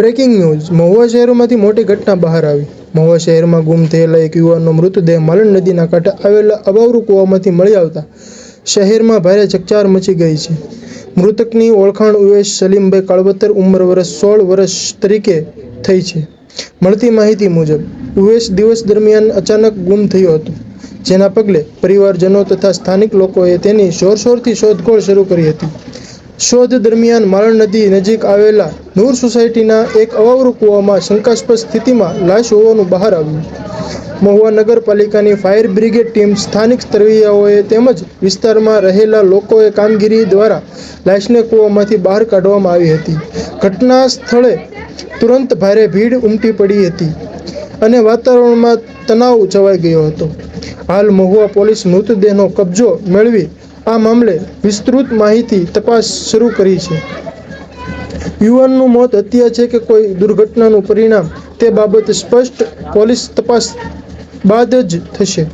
Breaking news Mahuva શહેરોમાંથી મોટી ઘટના બહાર આવી। મહુવા શહેરમાં ગુમ થયેલા એક યુવાનનો મૃતદેહ માલણ નદીના કાંઠે આવેલા અબાવરૂ કૂવામાંથી મળી આવતા શહેરમાં ભારે ચકચાર મચી ગઈ છે। મૃતકની ઓળખાણ ઉવેશ સલીમભાઈ કાળવતર ઉંમર વર્ષ 16 વર્ષ તરીકે થઈ છે। મળતી માહિતી મુજબ ઉવેશ દિવસ દરમિયાન અચાનક ગુમ થયો હતો, જેના પગલે પરિવારજનો તથા સ્થાનિક લોકોએ તેની જોરશોરથી શોધખોળ શરૂ કરી હતી। શોધ દરમિયાન માલણ નદી નજીક આવેલા નૂર સોસાયટીના એક અવાવરૂ કૂવામાં શંકાસ્પદ સ્થિતિમાં લાશ હોવાનું બહાર આવ્યું। મહુવા નગરપાલિકાની ફાયર બ્રિગેડ ટીમ, સ્થાનિક તરવૈયાઓએ તેમજ વિસ્તારમાં રહેલા લોકોએ કામગીરી દ્વારા લાશને કૂવામાંથી બહાર કાઢવામાં આવી હતી। ઘટના સ્થળે તુરંત ભારે ભીડ ઉમટી પડી હતી અને વાતાવરણમાં તણાવ છવાઈ ગયો હતો। હાલ મહુવા પોલીસ મૃતદેહનો કબજો મેળવી આ મામલે વિસ્તૃત માહિતી તપાસ શરૂ કરી છે। યુવાનનું મોત હત્યા છે કે કોઈ દુર્ઘટનાનું પરિણામ તે બાબતે સ્પષ્ટ પોલીસ તપાસ બાદ જ થશે।